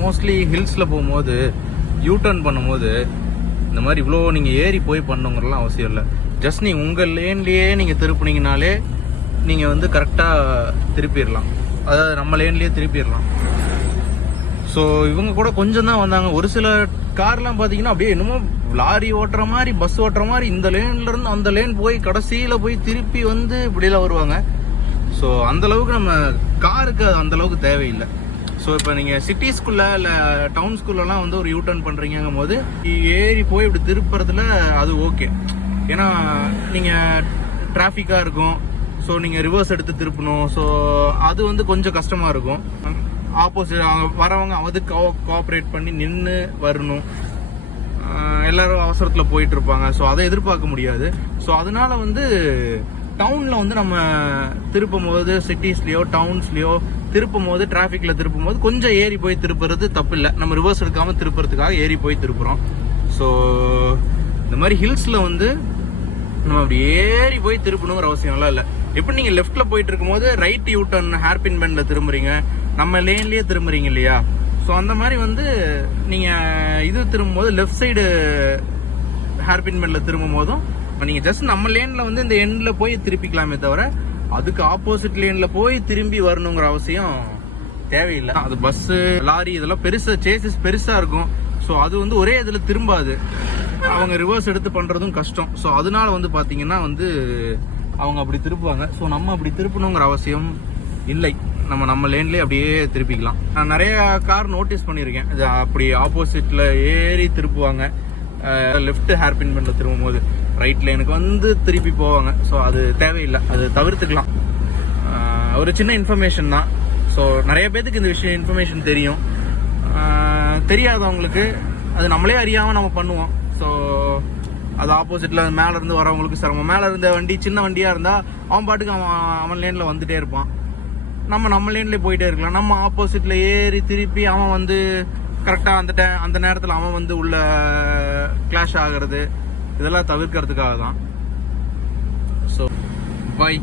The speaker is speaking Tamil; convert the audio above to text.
மோஸ்ட்லி ஹில்ஸில் போகும்போது யூ டர்ன் பண்ணும்போது இந்த மாதிரி இவ்வளோ நீங்கள் ஏறி போய் பண்ணுங்கிறலாம் அவசியம் இல்லை. ஜஸ்ட் நீங்கள் உங்கள் லேன்லேயே நீங்கள் திருப்பினீங்கனாலே நீங்கள் வந்து கரெக்டாக திருப்பிடலாம். அதாவது நம்ம லேன்லேயே திருப்பிடலாம். ஸோ இவங்க கூட கொஞ்சம் தான் வந்தாங்க. ஒரு சில கார்லாம் பார்த்தீங்கன்னா அப்படியே என்னமோ லாரி ஓட்டுற மாதிரி, பஸ் ஓட்டுற மாதிரி இந்த லேன்லேருந்து அந்த லேன் போய் கடைசியில் போய் திருப்பி வந்து இப்படிலாம் வருவாங்க. ஸோ அந்தளவுக்கு நம்ம காருக்கு அந்தளவுக்கு தேவையில்லை. ஸோ இப்போ நீங்கள் சிட்டிஸ்குள்ளே இல்லை டவுன்ஸ்குள்ளெலாம் வந்து ஒரு யூ டர்ன் பண்ணுறீங்கும் போது ஏறி போய் இப்படி திருப்புறதுல அது ஓகே. ஏன்னா நீங்கள் டிராஃபிக்காக இருக்கும். ஸோ நீங்கள் ரிவர்ஸ் எடுத்து திருப்பணும். ஸோ அது வந்து கொஞ்சம் கஷ்டமாக இருக்கும். ஆப்போசிட் வரவங்க அதுக்கு கோஆப்ரேட் பண்ணி நின்று வரணும். எல்லாரும் அவசரத்தில் போயிட்டு இருப்பாங்க. ஸோ அதை எதிர்பார்க்க முடியாது. ஸோ அதனால வந்து டவுனில் வந்து நம்ம திருப்பும் போது சிட்டிஸ்லேயோ டவுன்ஸ்லேயோ திருப்பும் போது டிராஃபிக்கில் திருப்பும் போது கொஞ்சம் ஏறி போய் திருப்புறது தப்பு இல்லை. நம்ம ரிவர்ஸ் எடுக்காமல் திருப்புறதுக்காக ஏறி போய் திருப்புறோம். ஸோ இந்த மாதிரி ஹில்ஸில் வந்து நம்ம அப்படி ஏறி போய் திருப்பணுங்கிற அவசியம்லாம் இல்லை. எப்படி நீங்கள் லெஃப்ட்டில் போயிட்டு இருக்கும்போது ரைட் யூ டர்ன் ஹேர்பின் பெண்டில் திரும்புறீங்க, நம்ம லேன்லேயே திரும்புறீங்க இல்லையா? ஸோ அந்த மாதிரி வந்து நீங்கள் இது திரும்பும்போது லெஃப்ட் சைடு ஹேர்பின் பெண்டில் திரும்பும் போதும் நீங்கள் ஜஸ்ட் நம்ம லேனில் வந்து இந்த எண்டில் போய் திருப்பிக்கலாமே தவிர அதுக்கு ஆப்போசிட் லேனில் போய் திரும்பி வரணுங்கிற அவசியம் தேவையில்லை. அது பஸ்ஸு, லாரி இதெல்லாம் பெருசாக சேசஸ் பெருசாக இருக்கும். ஸோ அது வந்து ஒரே இதில் திரும்பாது. அவங்க ரிவர்ஸ் எடுத்து பண்ணுறதும் கஷ்டம். ஸோ அதனால வந்து பார்த்தீங்கன்னா வந்து அவங்க அப்படி திருப்புவாங்க. ஸோ நம்ம அப்படி திருப்பணுங்கிற அவசியம் இல்லை. நம்ம லேன்லேயே அப்படியே திருப்பிக்கலாம். நான் நிறைய கார் நோட்டீஸ் பண்ணியிருக்கேன். இது அப்படி ஆப்போசிட்டில் ஏறி திருப்புவாங்க. லெஃப்ட் ஹேர்பின் பெண்டில் திரும்பும் போது ரைட் லேனுக்கு வந்து திருப்பி போவாங்க. ஸோ அது தேவையில்லை, அது தவிர்த்துக்கலாம். ஒரு சின்ன இன்ஃபர்மேஷன் தான். ஸோ நிறைய பேருக்கு இந்த விஷயம் இன்ஃபர்மேஷன் தெரியும். தெரியாதவங்களுக்கு அது நம்மளே அறியாமல் நம்ம பண்ணுவோம். ஸோ அது ஆப்போசிட்டில் மேலே இருந்து வரவங்களுக்கு சிரமம். மேலே இருந்த வண்டி சின்ன வண்டியாக இருந்தால் அவன் பாட்டுக்கு அவன் லேனில் வந்துட்டே இருப்பான். நம்ம லேன்லேயே போயிட்டே இருக்கலாம். நம்ம ஆப்போசிட்டில் ஏறி திருப்பி அவன் வந்து கரெக்டாக அந்த நேரத்தில் அவன் வந்து உள்ள கிளாஷ் ஆகிறது இதெல்லாம் தவிர்க்கிறதுக்காக தான். So by.